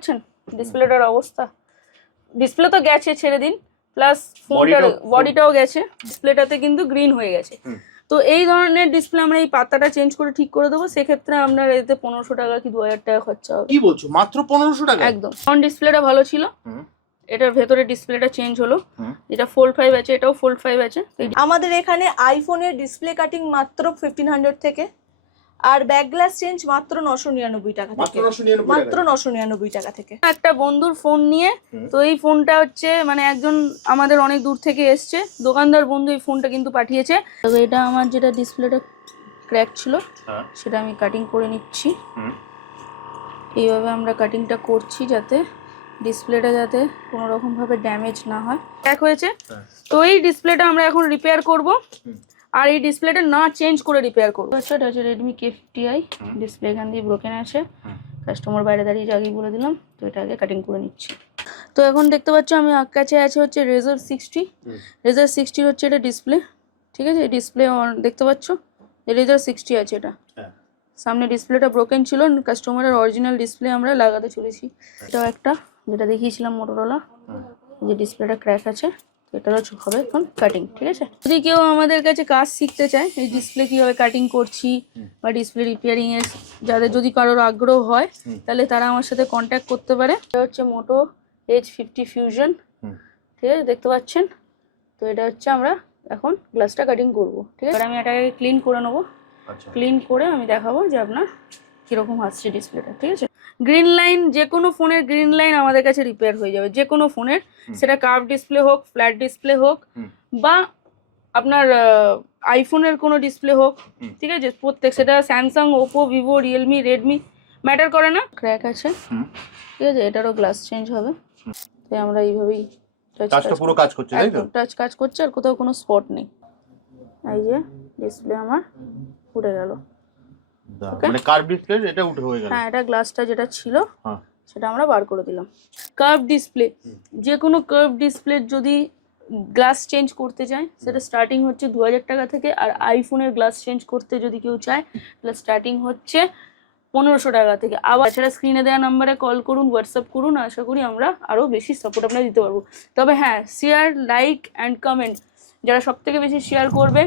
পাচ্ছেন ডিসপ্লেটার অবস্থা? ডিসপ্লে তো গেছে ছেড়ে দিন, প্লাস ফোনটার বডিটাও গেছে, ডিসপ্লেটাতে কিন্তু গ্রিন হয়ে গেছে। তো এই ধরনের ডিসপ্লে আমরা এই পাতাটা চেঞ্জ করে ঠিক করে দেবো, সেক্ষেত্রে আপনার এতে 1500 টাকা কি 2000 টাকা খরচা হবে। কি বলছো, মাত্র 1500 টাকা? একদম। ফ্রন্ট ডিসপ্লেটা ভালো ছিল, এটার ভেতরে ডিসপ্লেটা চেঞ্জ হলো, এটা Fold 5 আছে, এটাও Fold 5 আছে। আমাদের এখানে আইফোনের ডিসপ্লে কাটিং মাত্র 1500 থেকে, আর ব্যাক গ্লাস চেঞ্জ মাত্র 999 টাকা থেকে, মাত্র 999 টাকা থেকে। একটা বন্ধুর ফোন নিয়ে, তো এই ফোনটা হচ্ছে মানে একজন আমাদের অনেক দূর থেকে এসছে, দোকানদার বন্ধু এই ফোনটা কিন্তু পাঠিয়েছে। তবে এটা আমার যেটা ডিসপ্লেটা ক্র্যাক ছিল সেটা আমি কাটিং করে নিচ্ছি। এইভাবে আমরা কাটিংটা করছি যাতে ডিসপ্লেটা যাতে কোনো রকম ভাবে ড্যামেজ না হয়। ক্র্যাক হয়েছে, তো এই ডিসপ্লেটা আমরা এখন রিপেয়ার করব, আর এই ডিসপ্লেটা না চেঞ্জ করে রিপেয়ার করবো। আচ্ছা, এটা হচ্ছে Redmi K50i, ডিসপ্লে এখান দিয়ে ব্রোকেন আছে, কাস্টমার বাইরে দাঁড়িয়ে আগেই বলে দিলাম। তো এটা আগে কাটিং করে নিচ্ছি। তো এখন দেখতে পাচ্ছ আমি কাছে আছে হচ্ছে Razer 60, Razer 60 হচ্ছে এটা ডিসপ্লে, ঠিক আছে? এই ডিসপ্লে দেখতে পাচ্ছ Razer 60 আছে এটা। সামনে ডিসপ্লেটা ব্রোকেন ছিল, কাস্টমারের অরিজিনাল ডিসপ্লে আমরা লাগাতে চলেছি। এটাও একটা যেটা দেখিয়েছিলাম মোটরোলা, যে ডিসপ্লেটা ক্র্যাক আছে, এটারও হবে এখন কাটিং, ঠিক আছে? যদি কেউ আমাদের কাছে কাজ শিখতে চায়, এই ডিসপ্লে কীভাবে কাটিং করছি বা ডিসপ্লে রিপেয়ারিংয়ের যাদের যদি কারোর আগ্রহ হয়, তাহলে তারা আমার সাথে কন্ট্যাক্ট করতে পারে। এটা হচ্ছে মোটো H50 Fusion, ঠিক আছে? দেখতে পাচ্ছেন। তো এটা হচ্ছে আমরা এখন গ্লাসটা কাটিং করব, ঠিক আছে? আমি এটাকে ক্লিন করে নেবো, ক্লিন করে আমি দেখাবো যে আপনার কীরকম আসছে ডিসপ্লেটা, ঠিক আছে? গ্রিন লাইন, যে কোনো ফোনের গ্রিন লাইন আমাদের কাছে রিপেয়ার হয়ে যাবে, যে কোনো ফোনের, সেটা কার্ভ ডিসপ্লে হোক, ফ্ল্যাট ডিসপ্লে হোক, বা আপনার আইফোনের কোনো ডিসপ্লে হোক, ঠিক আছে? প্রত্যেক, সেটা Samsung, Oppo, Vivo, Realme, Redmi, matter করে না। ক্র্যাক আছে, ঠিক আছে? এটারও গ্লাস চেঞ্জ হবে। তাই আমরা এইভাবেই পুরো কাজ করছে, তাই তো? টাচ কাজ করছে, আর কোথাও কোনো স্পট নেই। এই যে ডিসপ্লে আমার উঠে গেল, মানে কার্ভ ডিসপ্লে এটা উঠে হয়ে গেল। হ্যাঁ, এটা গ্লাসটা যেটা ছিল সেটা আমরা বার করে দিলাম। কার্ভ ডিসপ্লে, যে কোনো কার্ভ ডিসপ্লে যদি গ্লাস চেঞ্জ করতে চায়, সেটা স্টার্টিং হচ্ছে 2000 টাকা থেকে, আর আইফোনের গ্লাস চেঞ্জ করতে যদি কেউ চায়, তাহলে স্টার্টিং হচ্ছে 1500 টাকা থেকে। আবার এছাড়া স্ক্রিনে দেওয়া নাম্বারে কল করুন, হোয়াটসঅ্যাপ করুন, আশা করি আমরা আরও বেশি সাপোর্ট আপনারা দিতে পারবো। তবে হ্যাঁ, শেয়ার, লাইক অ্যান্ড কমেন্ট, যারা সবথেকে বেশি শেয়ার করবে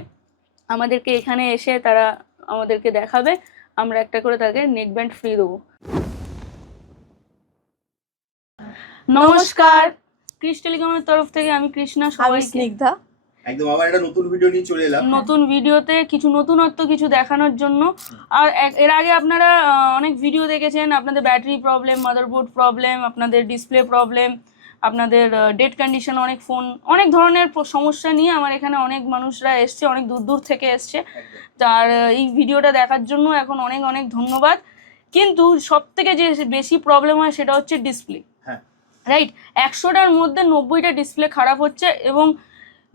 আমাদেরকে এখানে এসে তারা আমাদেরকে দেখাবে, আমরা একটা করে তাকে নেক ব্যান্ড ফ্রি দেবো। নমস্কার, ক্রিস টেলিকমের তরফ থেকে আমি কৃষ্ণা, আমি স্নিগ্ধা। একদম আবার একটা নতুন ভিডিও নিয়ে চলে এলাম, নতুন ভিডিওতে কিছু নতুনত্ব কিছু দেখানোর জন্য। আর এর আগে আপনারা অনেক ভিডিও দেখেছেন, আপনাদের ব্যাটারি প্রবলেম, মাদারবোর্ড প্রবলেম, আপনাদের ডিসপ্লে প্রবলেম, আপনাদের ডেড কন্ডিশন, অনেক ফোন, অনেক ধরনের সমস্যা নিয়ে আমার এখানে অনেক মানুষরা এসছে, অনেক দূর দূর থেকে এসছে। তার এই ভিডিওটা দেখার জন্য এখন অনেক অনেক ধন্যবাদ। কিন্তু সব থেকে যে বেশি প্রবলেম হয় সেটা হচ্ছে ডিসপ্লে, রাইট? 100টার মধ্যে 90টা ডিসপ্লে খারাপ হচ্ছে, এবং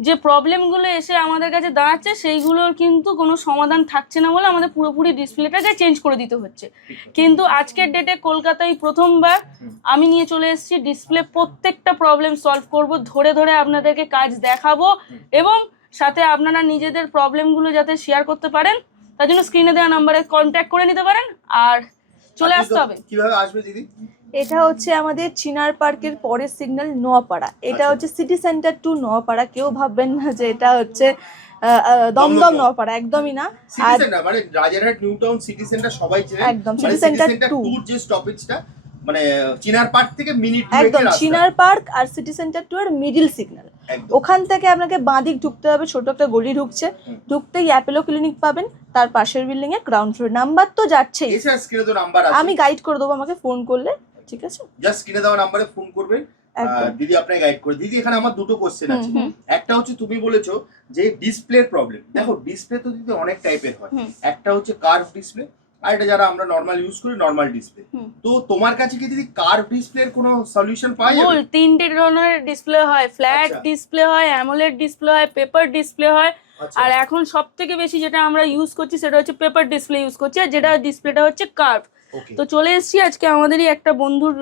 যে প্রবলেমগুলো এসে আমাদের কাছে দাঁড়াচ্ছে সেইগুলোর কিন্তু কোনো সমাধান থাকছে না বলে আমাদের পুরোপুরি ডিসপ্লেটাকে চেঞ্জ করে দিতে হচ্ছে। কিন্তু আজকের ডেটে কলকাতায় প্রথমবার আমি নিয়ে চলে এসেছি ডিসপ্লে, প্রত্যেকটা প্রবলেম সলভ করব, ধরে ধরে আপনাদেরকে কাজ দেখাবো, এবং সাথে আপনারা নিজেদের প্রবলেমগুলো যাতে শেয়ার করতে পারেন, তার জন্য স্ক্রিনে দেওয়া নাম্বারে কন্ট্যাক্ট করে নিতে পারেন আর চলে আসতে হবে। কিভাবে আসবে দিদি? এটা হচ্ছে আমাদের চিনার পার্কের পরের সিগন্যাল নোয়াপাড়া। এটা হচ্ছে সিটি সেন্টার টু নোয়াপাড়া। কেউ ভাববেন না যে এটা হচ্ছে দমদম নোয়াপাড়া, একদমই না। সিটি সেন্টার মানে Rajarhat new town city centre সবাই চেনে, একদম সিটি সেন্টার টু যে স্টপেজটা, মানে চিনার পার্ক থেকে মিনিট একদম চিনার পার্ক আর সিটি সেন্টার টু এর মিডল সিগন্যাল। ওখান থেকে আপনাকে বাঁদিক ঢুকতে হবে, ছোট একটা গলি ঢুকছে, ঢুকতেই অ্যাপোলো ক্লিনিক পাবেন, তার পাশের বিল্ডিং এ গ্রাউন্ড ফ্লোর। নাম্বার তো যাচ্ছেই, এছাড়া স্ক্রিনে তো নাম্বার আছে, আমি গাইড করে দেবো, আমাকে ফোন করলে, ঠিক আছে? জাস্ট স্ক্রিনে দেওয়া নাম্বারে ফোন করবেন, দিদি আপনাকে গাইড করে। দিদি এখানে আমার দুটো কোশ্চেন আছে। একটা হচ্ছে তুমি বলেছো যে ডিসপ্লের প্রবলেম, দেখো ডিসপ্লে তো দিদি অনেক টাইপের হয়, একটা হচ্ছে কার্ভ ডিসপ্লে, আর এটা যারা আমরা নরমাল ইউজ করি নরমাল ডিসপ্লে। তো তোমার কাছে কি দিদি কার্ভ ডিসপ্লের কোনো সলিউশন পাওয়া যাবে? ফুল তিনটে ধরনের ডিসপ্লে হয়, ফ্ল্যাট ডিসপ্লে হয়, অ্যামোলেড ডিসপ্লে হয়, পেপার ডিসপ্লে হয়। আর এখন সবথেকে বেশি যেটা আমরা ইউজ করছি সেটা হচ্ছে পেপার ডিসপ্লে ইউজ করছি, আর যেটা ডিসপ্লেটা হচ্ছে কার্ভ। ওকে তো চলে এসেছি আজকে আমাদেরই একটা বন্ধুর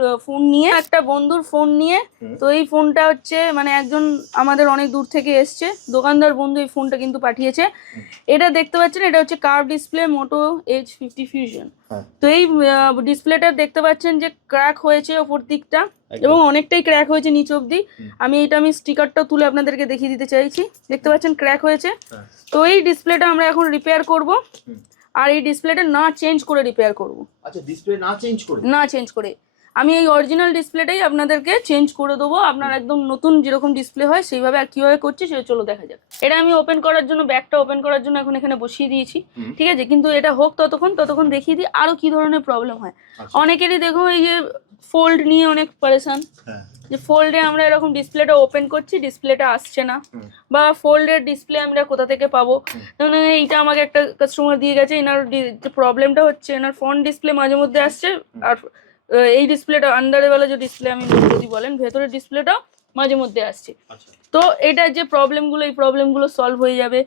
ফোন নিয়ে তো এই ফোনটা হচ্ছে মানে একজন আমাদের অনেক দূর থেকে এসছে দোকানদার বন্ধু এই ফোনটা কিন্তু পাঠিয়েছে। এটা দেখতে পাচ্ছেন, এটা হচ্ছে কার্ভ ডিসপ্লে মোটো H50 ফিউশন। তো এই ডিসপ্লেটা দেখতে পাচ্ছেন যে ক্র্যাক হয়েছে ওপর দিকটা এবং অনেকটাই ক্র্যাক হয়েছে নিচ অব্দি। আমি স্টিকারটা তুলে আপনাদেরকে দেখিয়ে দিতে চাইছি। দেখতে পাচ্ছেন ক্র্যাক হয়েছে। তো এই ডিসপ্লেটা আমরা এখন রিপেয়ার করব, আর এই ডিসপ্লেটা না চেঞ্জ করে রিপেয়ার করব। আচ্ছা, ডিসপ্লে না চেঞ্জ করে আমি এই অরিজিনাল ডিসপ্লেটাই আপনাদেরকে চেঞ্জ করে দেবো। আপনার একদম নতুন যেরকম ডিসপ্লে হয় সেইভাবে। আর কিভাবে করছি সেটা চলো দেখা যাক। এটা আমি ওপেন করার জন্য, ব্যাগটা ওপেন করার জন্য এখন এখানে বসিয়ে দিয়েছি, ঠিক আছে। কিন্তু এটা হোক ততক্ষণ দেখিয়ে দিই আরো কি ধরনের প্রবলেম হয়। অনেকেরই দেখো এই যে ফোল্ড নিয়ে অনেক পরেশান, যে ফোল্ডে আমরা এরকম ডিসপ্লেটা ওপেন করছি, ডিসপ্লেটা আসছে না, বা ফোল্ডের ডিসপ্লে আমরা কোথা থেকে পাবো। মানে এইটা আমাকে একটা কাস্টমার দিয়ে গেছে, এনার যে প্রবলেমটা হচ্ছে এনার ফ্রন্ট ডিসপ্লে মাঝে মধ্যে আসছে, আর এই ডিসপ্লেটা আন্ডারওয়ালা যে ডিসপ্লে আমি যদি বলেন ভেতরের ডিসপ্লেটা মাঝে মধ্যে আসছে। তো এটা যে প্রবলেমগুলো, এই প্রবলেমগুলো সলভ হয়ে যাবে।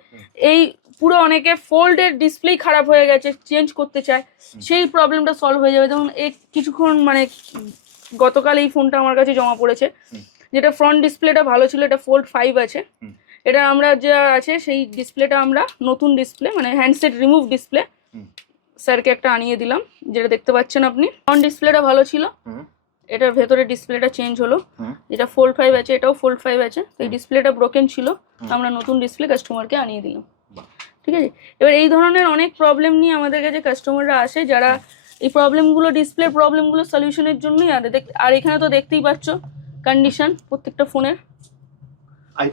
এই পুরো অনেকে ফোল্ডের ডিসপ্লে খারাপ হয়ে গেছে, চেঞ্জ করতে চায়, সেই প্রবলেমটা সলভ হয়ে যাবে। যেমন এই কিছুক্ষণ মানে গতকাল এই ফোনটা আমার কাছে জমা পড়েছে, যেটা ফ্রন্ট ডিসপ্লেটা ভালো ছিল, এটা ফোল্ড 5 আছে। এটা আমরা যা আছে সেই ডিসপ্লেটা আমরা নতুন ডিসপ্লে মানে হ্যান্ডসেট রিমুভ ডিসপ্লে স্যারকে একটা আনিয়ে দিলাম, যেটা দেখতে পাচ্ছেন আপনি। ফ্রন্ট ডিসপ্লেটা ভালো ছিল, এটার ভেতরে ডিসপ্লেটা চেঞ্জ হলো। যেটা ফোল্ড 5 আছে এটাও ফোল্ড 5 আছে। তো এই ডিসপ্লেটা ব্রোকেন ছিল, আমরা নতুন ডিসপ্লে কাস্টমারকে আনিয়ে দিলাম, ঠিক আছে। এবার এই ধরনের অনেক প্রবলেম নিয়ে আমাদের কাছে কাস্টমাররা আসে, যারা এই প্রবলেমগুলো ডিসপ্লে প্রবলেমগুলো সলিউশনের জন্যই আনে। আর এখানে তো দেখতেই পাচ্ছ কন্ডিশন প্রত্যেকটা ফোনের।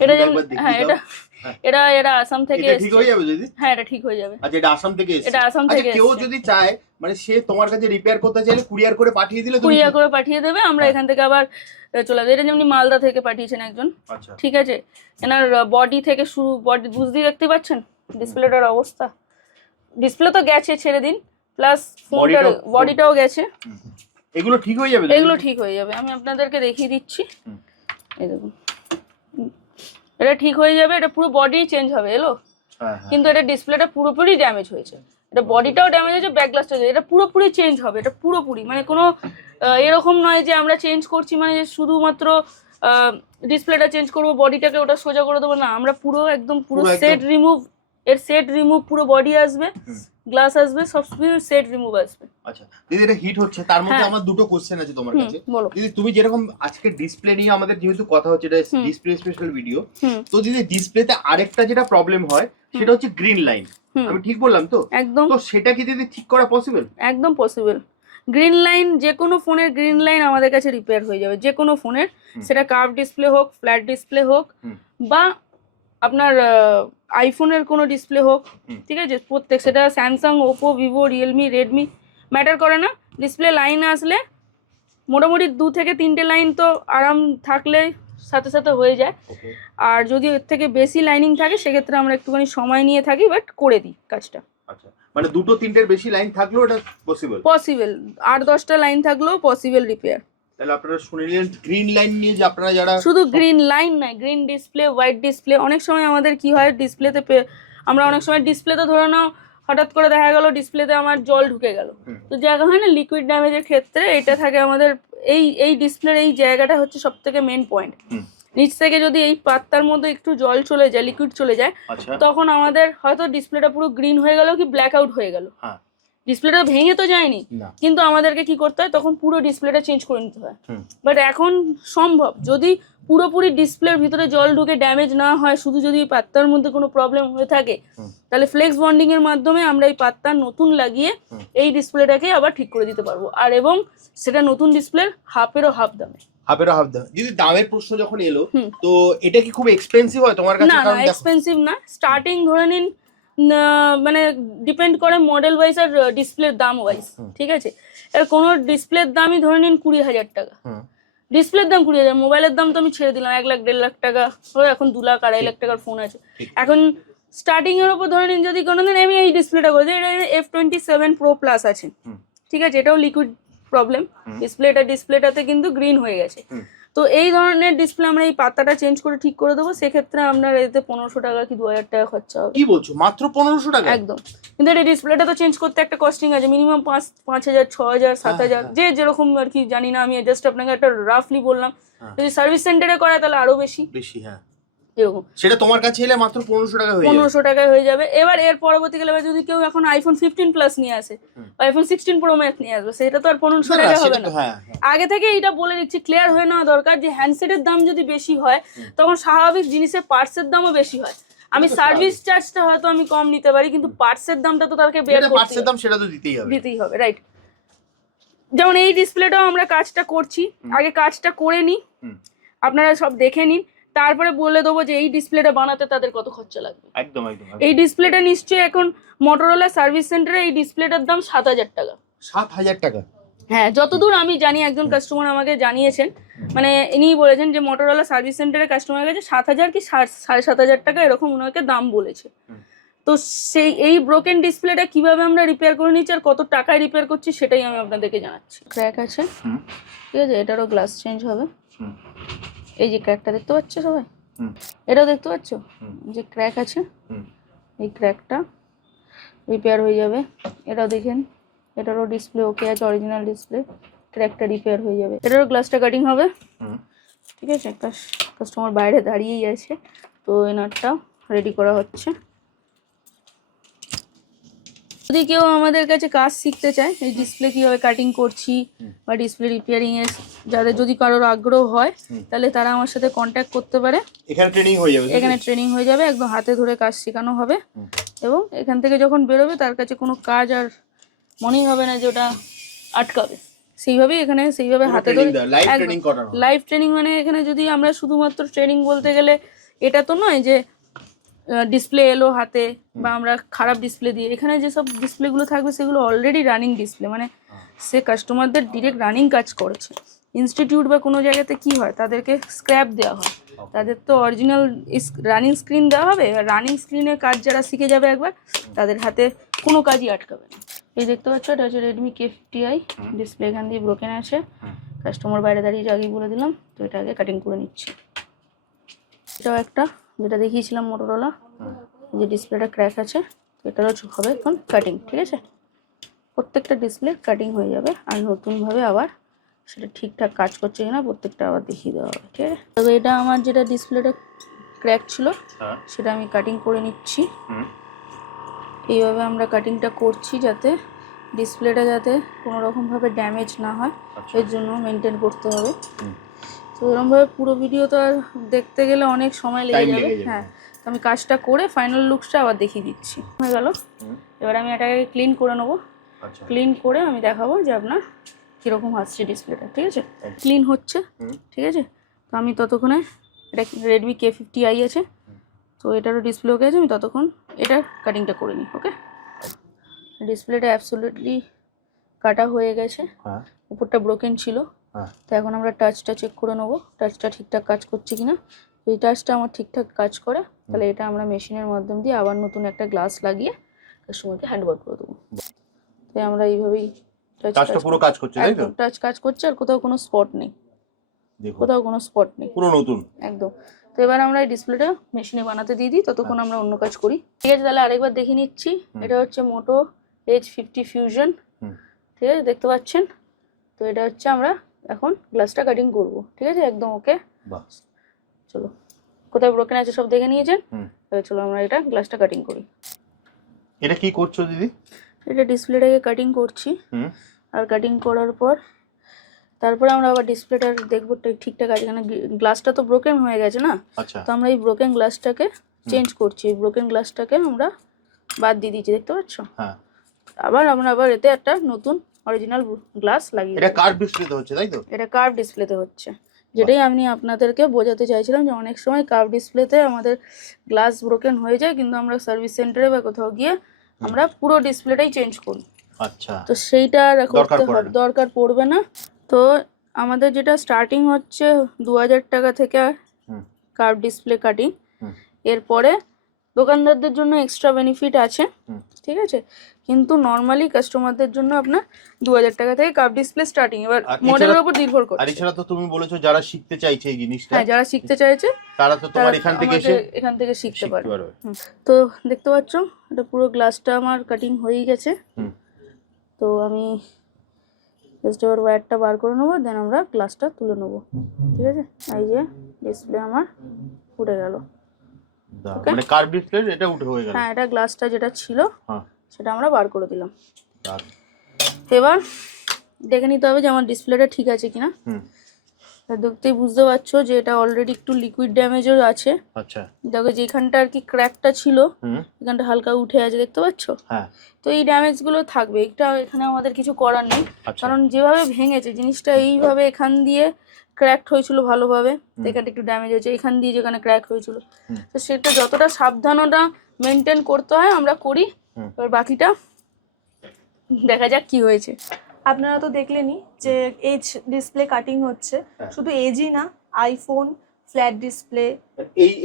এটা যেমন হ্যাঁ এটা আসাম থেকে ঠিক হয়ে যাবে যদি? হ্যাঁ এটা ঠিক হয়ে যাবে। আচ্ছা, এটা আসাম থেকে এসেছে। এটা আসাম থেকে কেউ যদি চায় মানে সে তোমার কাছে রিপেয়ার করতে চাইলে কুরিয়ার করে পাঠিয়ে দিলে তুমি কুরিয়ার করে পাঠিয়ে দেবে, আমরা এখান থেকে আবার চলে যাবে। এটা যেমন মালদা থেকে পাঠিয়েছেন একজন, আচ্ছা ঠিক আছে। এনার বডি থেকে শুরু, বডি বুঝতেই দেখতে পাচ্ছেন ডিসপ্লেটার অবস্থা। ডিসপ্লে তো গেছে ছেড়ে দিন, প্লাস ফোনটার বডিটাও গেছে। এগুলো ঠিক হয়ে যাবে? এগুলো ঠিক হয়ে যাবে, আমি আপনাদেরকে দেখিয়ে দিচ্ছি। এই দেখুন এটা ঠিক হয়ে যাবে, এটা পুরো বডি চেঞ্জ হবে এলো। কিন্তু এটা ডিসপ্লেটা পুরোপুরি ড্যামেজ হয়েছে, এটা বডিটাও ড্যামেজ হয়েছে, ব্যাক গ্লাসটা, এটা পুরোপুরি চেঞ্জ হবে। এটা পুরোপুরি মানে কোনো এরকম নয় যে আমরা চেঞ্জ করছি মানে যে শুধুমাত্র ডিসপ্লেটা চেঞ্জ করবো, বডিটাকে ওটা সোজা করে দেবো না। আমরা পুরো একদম পুরো সেট রিমুভ, এর সেট রিমুভ, পুরো বডি আসবে, গ্লাস আসবে, সব সেট রিমুভ আসবে। আচ্ছা দিদি, এটা হিট হচ্ছে, তার মধ্যে আমার দুটো কোশ্চেন আছে তোমার কাছে। দিদি তুমি যেরকম আজকে ডিসপ্লে নিয়ে আমাদের যেহেতু কথা হচ্ছে, এটা ডিসপ্লে স্পেশাল ভিডিও, তো দিদি ডিসপ্লেতে আরেকটা যেটা প্রবলেম হয় সেটা হচ্ছে গ্রিন লাইন। আমি ঠিক বললাম তো? একদম। তো সেটা কি দিদি ঠিক করা পসিবল? একদম পসিবল। গ্রিন লাইন, যে কোনো ফোনের গ্রিন লাইন আমাদের কাছে রিপেয়ার হয়ে যাবে, যে কোনো ফোনের, সেটা কার্ভ ডিসপ্লে হোক, ফ্ল্যাট ডিসপ্লে হোক, বা আপনার আইফোনের কোনো ডিসপ্লে হোক, ঠিক আছে। প্রত্যেক, সেটা Samsung, Oppo, Vivo, Realme, Redmi, matter করে না। ডিসপ্লে লাইন আসলে মোটামুটি 2 থেকে 3টে লাইন তো আরাম থাকলে সাথে সাথে হয়ে যায়। আর যদি এর থেকে বেশি লাইনিং থাকে সেক্ষেত্রে আমরা একটুখানি সময় নিয়ে থাকি, বাট করে দিই কাজটা। আচ্ছা, মানে 2-3টের বেশি লাইন থাকলেও এটা পসিবল? 8-10টা লাইন থাকলেও পসিবল রিপেয়ার। তাহলে আপনারা শুনে নিলেন গ্রিন লাইন নিয়ে, যে আপনারা যারা শুধু গ্রিন লাইন নয়, গ্রিন ডিসপ্লে, হোয়াইট ডিসপ্লে। অনেক সময় আমাদের কি হয় ডিসপ্লেতে, আমরা অনেক সময় ডিসপ্লেতে ধরে নাও হঠাৎ করে দেখা গেল ডিসপ্লেতে আমার জল ঢুকে গেল, তো জায়গা হয় না লিকুইড ড্যামেজের ক্ষেত্রে এটা থাকে আমাদের। এই ডিসপ্লের এই জায়গাটা হচ্ছে সব থেকে মেন পয়েন্ট। নিচ থেকে যদি এই পাত্তার মধ্যে একটু জল চলে যায়, লিকুইড চলে যায়, তখন আমাদের হয়তো ডিসপ্লেটা পুরো গ্রিন হয়ে গেল, কি ব্ল্যাক আউট হয়ে গেল, ডিসপ্লেটা ভেঙে তো যায়নি, কিন্তু আমাদেরকে কি করতে হয় তখন পুরো ডিসপ্লেটা চেঞ্জ করে নিতে হয়। বাট এখন সম্ভব, যদি পুরোপুরি ডিসপ্লের ভিতরে জল ঢুকে ড্যামেজ না হয়, শুধু যদি পাত্তার মধ্যে কোনো প্রবলেম হয়ে থাকে, তাহলে ফ্লেক্স বন্ডিং এর মাধ্যমে আমরা এই পাত্তা নতুন লাগিয়ে এই ডিসপ্লেটাকে আবার ঠিক করে দিতে পারবো। আর এবং সেটা নতুন ডিসপ্লের হাফেরও হাফ দামে। যদি দামের প্রশ্ন যখন এলো, তো এটা কি খুব এক্সপেন্সিভ হয় তোমার কাছে? না, এক্সপেন্সিভ না। স্টার্টিং ধরে নিন, মানে ডিপেন্ড করে মডেল ওয়াইজ আর ডিসপ্লের দাম ওয়াইজ, ঠিক আছে। এর কোনো ডিসপ্লের দামই ধরে নিন 20,000 টাকা, ডিসপ্লের দাম 20,000, মোবাইলের দাম তো আমি ছেড়ে দিলাম 1 লাখ 1.5 লাখ টাকা, এখন 2 লাখ 2.5 লাখ টাকার ফোন আছে। এখন স্টার্টিং এর উপর ধরে নিন, যদি কোনোদিন আমি এই ডিসপ্লেটা করি, এটা F27 Pro Plus আছে, ঠিক আছে, এটাও লিকুইড প্রবলেম, ডিসপ্লেটাতে কিন্তু গ্রিন হয়ে গেছে। তো এই ধরনের ডিসপ্লে আমরা এই পাতাটা চেঞ্জ করে ঠিক করে দেবো, সেক্ষেত্রে আপনার এতে 1500 টাকা কি 2000 টাকা খরচা হবে। কি বলছো, মাত্র 1500 টাকা? একদম। কিন্তু এই ডিসপ্লেটা তো চেঞ্জ করতে একটা কস্টিং আছে, মিনিমাম 5000, 6000, 7000, যে যেরকম আর কি জানি না, আমি জাস্ট আপনাকে একটা রাফলি বললাম। যদি সার্ভিস সেন্টারে করায় তাহলে আরো বেশি হ্যাঁ এরকম। সেটা তোমার কাছে এলে মাত্র 1500 টাকা হয়ে যাবে। 1500 টাকায় হয়ে যাবে। এবার এর পরবর্তীকালে যদি কেউ এখন আইফোন 15 প্লাস নিয়ে আসে বা আইফোন 16 প্রো ম্যাক্স নিয়ে আসবে, সেটা তো আর 1500 টাকা হবে না। আগে থেকে এটা বলে দিচ্ছি, ক্লিয়ার হয়ে নেওয়া দরকার যে হ্যান্ডসেটের দাম যদি বেশি হয় তখন স্বাভাবিক জিনিসের পার্টসের দামও বেশি হয়। আমি সার্ভিস চার্জটা হয়তো আমি কম নিতে পারি, কিন্তু পার্টসের দামটা তো তাকে বের করতে হবে, পার্টসের দাম সেটা তো দিতেই হবে, রাইট। যেমন এই ডিসপ্লেটাও আমরা কাজটা করছি, আগে কাজটা করে নিই, আপনারা সব দেখে নিন, তারপরে বলে দেবো যে এই ডিসপ্লেটা বানাতে তাদের কত খরচা লাগবে। একদম। এই ডিসপ্লেটা নিশ্চয়ই এখন মোটরোলা সার্ভিস সেন্টারে এই ডিসপ্লেটার দাম 7000 টাকা। 7000 টাকা? হ্যাঁ, যতদূর আমি জানি, একজন কাস্টমার আমাকে জানিয়েছেন, মানে ইনি বলেছেন যে মোটরোলা সার্ভিস সেন্টারে কাস্টমারের কাছে 7000 কি 7500 টাকা এরকম ওনাকে দাম বলেছে। তো সেই এই ব্রোকেন ডিসপ্লেটা কিভাবে আমরা রিপেয়ার করে নিচ্ছি আর কত টাকায় রিপেয়ার করছি সেটাই আমি আপনাদেরকে জানাচ্ছি। ক্র্যাক আছে, ঠিক আছে, এটারও গ্লাস চেঞ্জ হবে। এই যে ক্র্যাকটা দেখতে পাচ্ছ সবাই, এটাও দেখতে পাচ্ছ যে ক্র্যাক আছে, এই ক্র্যাকটা রিপেয়ার হয়ে যাবে। এটাও দেখেন, এটারও ডিসপ্লে ওকে আছে, অরিজিনাল ডিসপ্লে, ক্র্যাকটা রিপেয়ার হয়ে যাবে। এটারও গ্লাসটা কাটিং হবে, ঠিক আছে। কাস্টমার বাইরে দাঁড়িয়েই আছে, তো এনারটা রেডি করা হচ্ছে। যদি কেউ আমাদের কাছে কাজ শিখতে চায়, এই ডিসপ্লে কিভাবে কাটিং করছি বা ডিসপ্লে রিপেয়ারিং এর যাদের যদি কারোর আগ্রহ হয়, তাহলে তারা আমার সাথে কন্ট্যাক্ট করতে পারে। এখানে ট্রেনিং হয়ে যাবে? এখানে ট্রেনিং হয়ে যাবে, একদম হাতে ধরে কাজ শেখানো হবে, এবং এখান থেকে যখন বেরোবে তার কাছে কোনো কাজ আর মনেই হবে না যে ওটা আটকাবে। সেইভাবেই এখানে সেইভাবে হাতে ধরে লাইভ ট্রেনিং, মানে এখানে যদি আমরা শুধুমাত্র ট্রেনিং বলতে গেলে এটা তো নয় যে ডিসপ্লে এলো হাতে বা আমরা খারাপ ডিসপ্লে দিয়ে, এখানে যেসব ডিসপ্লেগুলো থাকবে সেগুলো অলরেডি রানিং ডিসপ্লে, মানে সে কাস্টমারদের ডিরেক্ট রানিং কাজ করেছে। ইনস্টিটিউট বা কোনো জায়গাতে কি হয়, তাদেরকে স্ক্র্যাপ দেওয়া হয়, তাদের তো অরিজিনাল রানিং স্ক্রিন দেওয়া হবে। এবার রানিং স্ক্রিনে কাজ যারা শিখে যাবে একবার, তাদের হাতে কোনো কাজই আটকাবে না। এই দেখতে পাচ্ছ, এটা হচ্ছে রেডমি K50i, ডিসপ্লে এখান দিয়ে ব্রোকেন আছে, কাস্টমার বাইরে দাঁড়িয়ে আগে বলে দিলাম, তো এটা আগে কাটিং করে নিচ্ছি। এটাও একটা যেটা দেখিয়েছিলাম মোটরোলা, যে ডিসপ্লেটা ক্র্যাক আছে, তো এটারও হবে এখন কাটিং, ঠিক আছে। প্রত্যেকটা ডিসপ্লে কাটিং হয়ে যাবে, আর নতুনভাবে আবার সেটা ঠিকঠাক কাজ করছে কিনা প্রত্যেকটা আবার দেখিয়ে দেওয়া হবে, ঠিক আছে। তবে এটা আমার যেটা ডিসপ্লেটা ক্র্যাক ছিল সেটা আমি কাটিং করে নিচ্ছি। এইভাবে আমরা কাটিংটা করছি যাতে ডিসপ্লেটা যাতে কোনো রকমভাবে ড্যামেজ না হয়, এর জন্য মেনটেন করতে হবে। তো এরকমভাবে পুরো ভিডিও তো আর দেখতে গেলে অনেক সময় লেগে যাবে। হ্যাঁ, তো আমি কাজটা করে ফাইনাল লুকসটা আবার দেখিয়ে দিচ্ছি। হয়ে গেল, এবার আমি এটাকে ক্লিন করে নেবো। ক্লিন করে আমি দেখাবো যে আপনার কীরকম আসছে ডিসপ্লেটা, ঠিক আছে। ক্লিন হচ্ছে, ঠিক আছে। তো আমি ততক্ষণে, এটা রেডমি K50i আছে, তো এটারও ডিসপ্লে ওকে আছে, আমি ততক্ষণ এটার কাটিংটা করে নিই। ওকে, ডিসপ্লেটা অ্যাবসলিউটলি কাটা হয়ে গেছে, উপরটা ব্রোকেন ছিল। তো এখন আমরা টাচটা চেক করে নেবো, টাচটা ঠিকঠাক কাজ করছে কিনা। এই টাচটা আমার ঠিকঠাক কাজ করে, তাহলে এটা আমরা মেশিনের মাধ্যম দিয়ে আবার নতুন একটা গ্লাস লাগিয়ে কাস্টমারকে হ্যান্ডওভার করে দেবো। তাই আমরা এইভাবেই টাচটা পুরো কাজ করছে, তাই তো? টাচ কাজ করছে, আর কোথাও কোনো স্পট নেই, কোথাও কোনো স্পট নেই, পুরো নতুন একদম। তো এবার আমরা এই ডিসপ্লেটা মেশিনে বানাতে দিয়ে দিই, ততক্ষণ আমরা অন্য কাজ করি, ঠিক আছে। তাহলে আরেকবার দেখে নিচ্ছি। এটা হচ্ছে মোটো H50 ফিউশন, ঠিক আছে, দেখতে পাচ্ছেন। তো এটা হচ্ছে আমরা এখন গ্লাসটা কাটিং করব, ঠিক আছে, একদম ওকে। চলো, কোথায় ব্রোকেন আছে সব দেখে নিয়েছেন, এবার চলো আমরা এটা গ্লাসটা কাটিং করি। এটা কি করছো দিদি? এটা ডিসপ্লেটাকে কাটিং করছি, আর কাটিং করার পর তারপরে আমরা আবার ডিসপ্লেটা দেখবো ঠিকঠাক আছে কিনা। গ্লাসটা তো ব্রোকেন হয়ে গেছে না, তো আমরা এই ব্রোকেন গ্লাসটাকে চেঞ্জ করছি। এই ব্রোকেন গ্লাসটাকে আমরা বাদ দিয়ে দিচ্ছি, দেখতে পাচ্ছ। আবার আমরা এতে একটা নতুন অরিজিনাল গ্লাস লাগিয়ে। এটা কার্ভ ডিসপ্লেতে হচ্ছে, তাই তো? এটা কার্ভ ডিসপ্লেতে হচ্ছে, যেটাই আমি আপনাদেরকে বোঝাতে চাইছিলাম যে অনেক সময় কার্ভ ডিসপ্লেতে আমাদের গ্লাস ব্রোকেন হয়ে যায়, কিন্তু আমরা সার্ভিস সেন্টারে বা কোথাও গিয়ে আমরা পুরো ডিসপ্লেটাই চেঞ্জ করি। আচ্ছা, তো সেইটা করতে হবে, দরকার পড়বে না। তো আমাদের যেটা স্টার্টিং হচ্ছে 2000 টাকা থেকে কার্ভ ডিসপ্লে কাটিং। এরপরে দোকানদারদের জন্য এক্সট্রা বেনিফিট আছে, ঠিক আছে। কিন্তু নর্মালি কাস্টমারদের জন্য আপনার 2000 টাকা থেকে কার্ভ ডিসপ্লে স্টার্টিং। এবার আর মডেলের উপর নির্ভর আর করছে। এছাড়া তো তুমি বলেছো যারা শিখতে চাইছে এই জিনিসটা, হ্যাঁ, যারা শিখতে চাইছে তারা তো তোমার তারা এখান থেকে আমাদের এসে এখান থেকে শিখতে শিখতে পারে। পারবে। তো দেখতে পাচ্ছ এটা পুরো গ্লাসটা আমার কাটিং হয়েই গেছে। হুম। তো আমি জাস্ট এবার ওয়্যারটা বার করে নেবো, দেন আমরা গ্লাসটা তুলে নেবো। ঠিক আছে, এই যে ডিসপ্লে আমার উঠে গেল। Okay. মানে কার্ভ ডিসপ্লে এটা উঠে হয়ে গেল। হ্যাঁ, এটা গ্লাসটা যেটা ছিল হ্যাঁ, সেটা আমরা বার করে দিলাম। দারুণ। এবার দেখে নিতে হবে যে আমার ডিসপ্লেটা ঠিক আছে কিনা। হুম, দেখতেই বুঝতে পারছো যে এটা অলরেডি একটু লিকুইড ড্যামেজও আছে। আচ্ছা। দেখো যেখানটা আর কি ক্র্যাকটা ছিল হুম, এখানটা হালকা উঠে আছে, দেখতে পাচ্ছো? হ্যাঁ, তো এই ড্যামেজগুলো থাকবে, এটা এখানে আমাদের কিছু করার নেই। আচ্ছা। কারণ যেভাবে ভেঙেছে জিনিসটা এইভাবে এখান দিয়ে ক্র্যাকড হয়েছিল ভালোভাবে, তো এখানটা একটু ড্যামেজ হয়েছে, এখান দিয়ে যেখানে ক্র্যাক হয়েছিল। হুম। তো সেটা যতটা সাবধানতা মেনটেন করতে হয় আমরা করি। হুম। এবার বাকিটা দেখা যাক কি হয়েছে। আপনারা তো দেখলেনই যে এজ ডিসপ্লে কাটিং হচ্ছে, হ্যাঁ। শুধু এজই না, আইফোন ফ্ল্যাট ডিসপ্লে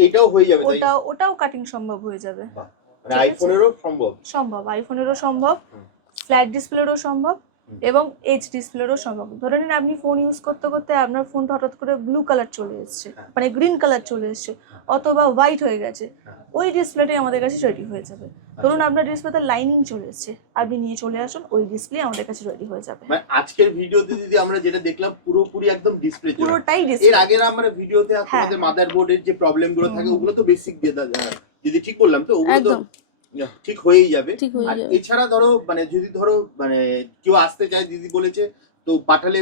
এইটাও হয়ে যাবে তাই? ওটাও কাটিং সম্ভব হয়ে যাবে। বাহ, মানে আইফোনেরও সম্ভব? সম্ভব, আইফোনেরও সম্ভব, ফ্ল্যাট ডিসপ্লেরও সম্ভব এবং এইচ ডিসপ্লেরও সম্ভব। ধরে নিন আপনি ফোন ইউজ করতে করতে আপনার ফোনটা হঠাৎ করে ব্লু কালার চলে এসছে, মানে গ্রিন কালার চলে এসছে, অথবা হোয়াইট হয়ে গেছে, ওই ডিসপ্লেটাই আমাদের কাছে রেডি হয়ে যাবে। ধরুন আপনার ডিসপ্লেতে লাইনিং চলে এসছে, আপনি নিয়ে চলে আসুন, ওই ডিসপ্লে আমাদের কাছে রেডি হয়ে যাবে। মানে আজকের ভিডিওতে দিদি আমরা যেটা দেখলাম পুরোপুরি একদম ডিসপ্লে, পুরোটাই এর ডিসপ্লে। আগের আমরা ভিডিওতে তোমাদের মাদারবোর্ডের যে প্রবলেম গুলো থাকে ওগুলো তো বেসিক দিয়ে দিদি ঠিক করলাম, তো ওগুলো তো একদম ঠিক হয়েই যাবে। ঠিক হয়ে আর যাবে। এছাড়া ধরো মানে যদি ধরো মানে কেউ আসতে চায়, দিদি বলেছে তো পাঠালে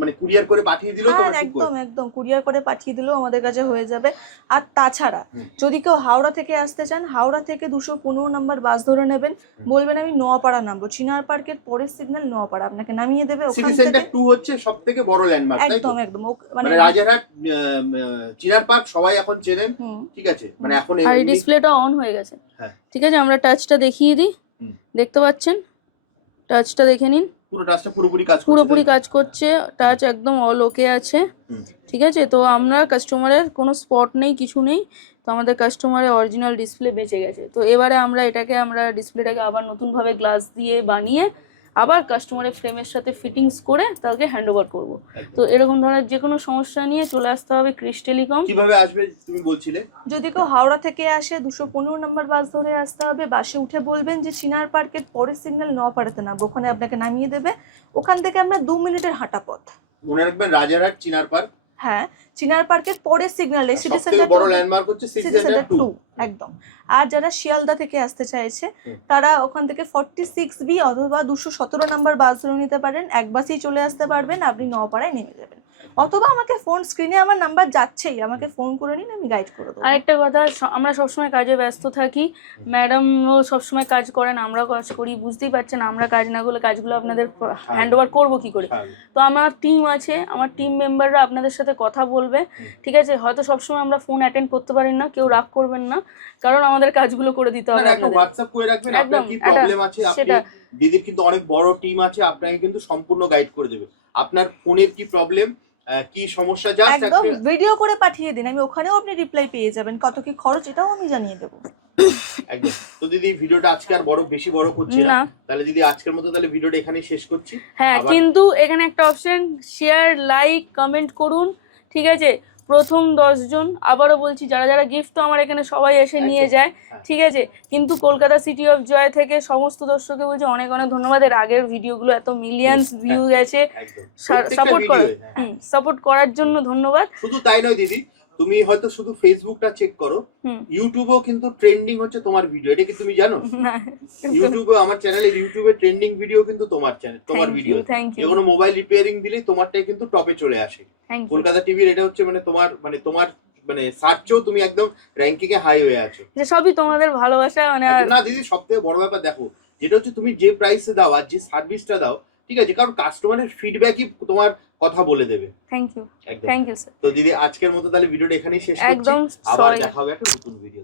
মানে কুরিয়ার করে পাঠিয়ে দিলেও হ্যাঁ, তোমরা ঠিক একদম করবে? একদম কুরিয়ার করে পাঠিয়ে দিলেও আমাদের কাছে হয়ে যাবে। আর তাছাড়া যদি কেউ হাওড়া থেকে আসতে চান, হাওড়া থেকে 215 নম্বর বাস ধরে নেবেন, বলবেন আমি নোয়াপাড়া নামবো, চিনার পার্কের পরের সিগন্যাল নোয়াপাড়া, আপনাকে নামিয়ে দেবে। সিটি ওখান সেন্টার থেকে 2 হচ্ছে সবথেকে বড় ল্যান্ডমার্ক, তাই তো? একদম একদম মানে রাজারহাট চিনার পার্ক সবাই এখন চেনেন, ঠিক আছে? মানে এখন আর এই ডিসপ্লেটা অন হয়ে গেছে। হ্যাঁ। ঠিক আছে, আমরা টাচটা দেখিয়ে দিই। দেখতে পাচ্ছেন, টাচটা দেখে নিন, পুরো টাচটা পুরোপুরি কাজ করছে, পুরোপুরি কাজ করছে, টাচ একদম অল ওকে আছে। ঠিক আছে, তো আমরা কাস্টমারের কোনো স্পট নেই, কিছু নেই, তো আমাদের কাস্টমারের অরিজিনাল ডিসপ্লে বেঁচে গেছে। তো এবারে আমরা ডিসপ্লেটাকে আবার নতুনভাবে গ্লাস দিয়ে বানিয়ে আবার কাস্টমারের ফ্রেমের সাথে ফিটিংস করে তাকে হ্যান্ড ওভার করবো। তো এরকম ধরনের যে কোনো সমস্যা নিয়ে চলে আসতে হবে ক্রিস টেলিকম। কিভাবে আসবে তুমি বলছিলে? যদি কেউ হাওড়া থেকে আসে 215 নম্বর বাস ধরে আসতে হবে, বাসে উঠে বলবেন যে চিনার পার্কের পরের সিগন্যাল নোয়াপাড়াতে নামবো, ওখানে আপনাকে নামিয়ে দেবে। ওখান থেকে আমরা 2 মিনিটের হাঁটা পথ। মনে রাখবেন রাজারহাট চিনার পার্ক, হ্যাঁ, চিনার পার্কের পরের সিগন্যালে সিটি সবথেকে সেন্টার বড় ল্যান্ডমার্ক হচ্ছে সিটি সেন্টার 2 একদম। আর যারা শিয়ালদা থেকে আসতে চাইছে তারা ওখান থেকে 46B অথবা 217 নম্বর বাস ধরে নিতে পারেন, এক বাসেই চলে আসতে পারবেন, আপনি নওপাড়ায় নেমে যাবেন। অথবা আমাকে ফোন, স্ক্রিনে আমার নাম্বার যাচ্ছেই, আমাকে ফোন করে নিন, আমি গাইড করে দেবো। আরেকটা কথা, আমরা সবসময় কাজে ব্যস্ত থাকি, ম্যাডামও সবসময় কাজ করেন, আমরাও কাজ করি, বুঝতেই পারছেন আমরা কাজ না করলে কাজগুলো আপনাদের হ্যান্ড ওভার করবো কি করে। তো আমার টিম আছে, আমার টিম মেম্বাররা আপনাদের সাথে কথা বলবে। ঠিক আছে, হয়তো সবসময় আমরা ফোন অ্যাটেন্ড করতে পারি না, কেউ রাগ করবেন না, কারণ আমাদের কাজগুলো করে দিতে হবে আপনাদের। হোয়াটসঅ্যাপ করে রাখবেন আপনার কি প্রবলেম আছে, আপনি দিদির কিন্তু অনেক বড় টিম আছে, আপনাকে কিন্তু সম্পূর্ণ গাইড করে দেবে। আপনার ফোনের কি প্রবলেম, কি সমস্যা, জাস্ট একদম ভিডিও করে পাঠিয়ে দিন, আমি ওখানেও আপনি রিপ্লাই পেয়ে যাবেন, কত কি খরচ এটাও আমি জানিয়ে দেবো। একদম। তো দিদি ভিডিওটা আজকে আর বেশি বড় করছি না, তাহলে দিদি আজকের মতো তাহলে ভিডিওটা এখানেই শেষ করছি। হ্যাঁ, কিন্তু এখানে একটা অপশন, শেয়ার, লাইক, কমেন্ট করুন। ঠিক আছে, প্রথম 10 জন, আবারও বলছি, যারা যারা গিফট তো আমার এখানে সবাই এসে নিয়ে যায়। ঠিক আছে, কিন্তু কলকাতা সিটি অফ জয় থেকে সমস্ত দর্শককে বলছি অনেক অনেক ধন্যবাদ। এর আগের ভিডিওগুলো এত মিলিয়ন্স ভিউ গেছে, সাপোর্ট করার জন্য ধন্যবাদ। শুধু তাই নয় দিদি, তুমি হয়তো শুধু ফেসবুকটা চেক করো, ইউটিউবেও কিন্তু ট্রেন্ডিং হচ্ছে তোমার ভিডিও, এটা কি তুমি জানো? ইউটিউবে আমার চ্যানেলে ইউটিউবে ট্রেন্ডিং ভিডিও কিন্তু তোমার চ্যানেল, তোমার ভিডিও, যে কোনো মোবাইল রিপেয়ারিং দিলেই তোমারটাই কিন্তু টপে চলে আসে। কলকাতা টিভির এটা হচ্ছে তোমার সার্চেও তুমি একদম র‍্যাঙ্কিং এ হাই হয়ে আছো। সবই তোমাদের ভালোবাসা। না দিদি, সবথেকে বড় ব্যাপার দেখো, যেটা হচ্ছে তুমি যে প্রাইসে দাও আর যে সার্ভিসটা দাও, ঠিক আছে, কারণ কাস্টমারের ফিডব্যাকই তোমার কথা বলে দেবে। Thank you sir. তো দিদি আজকের মতো তাহলে ভিডিওটা এখানেই শেষ করছি, আবার দেখা হবে একটা নতুন ভিডিও।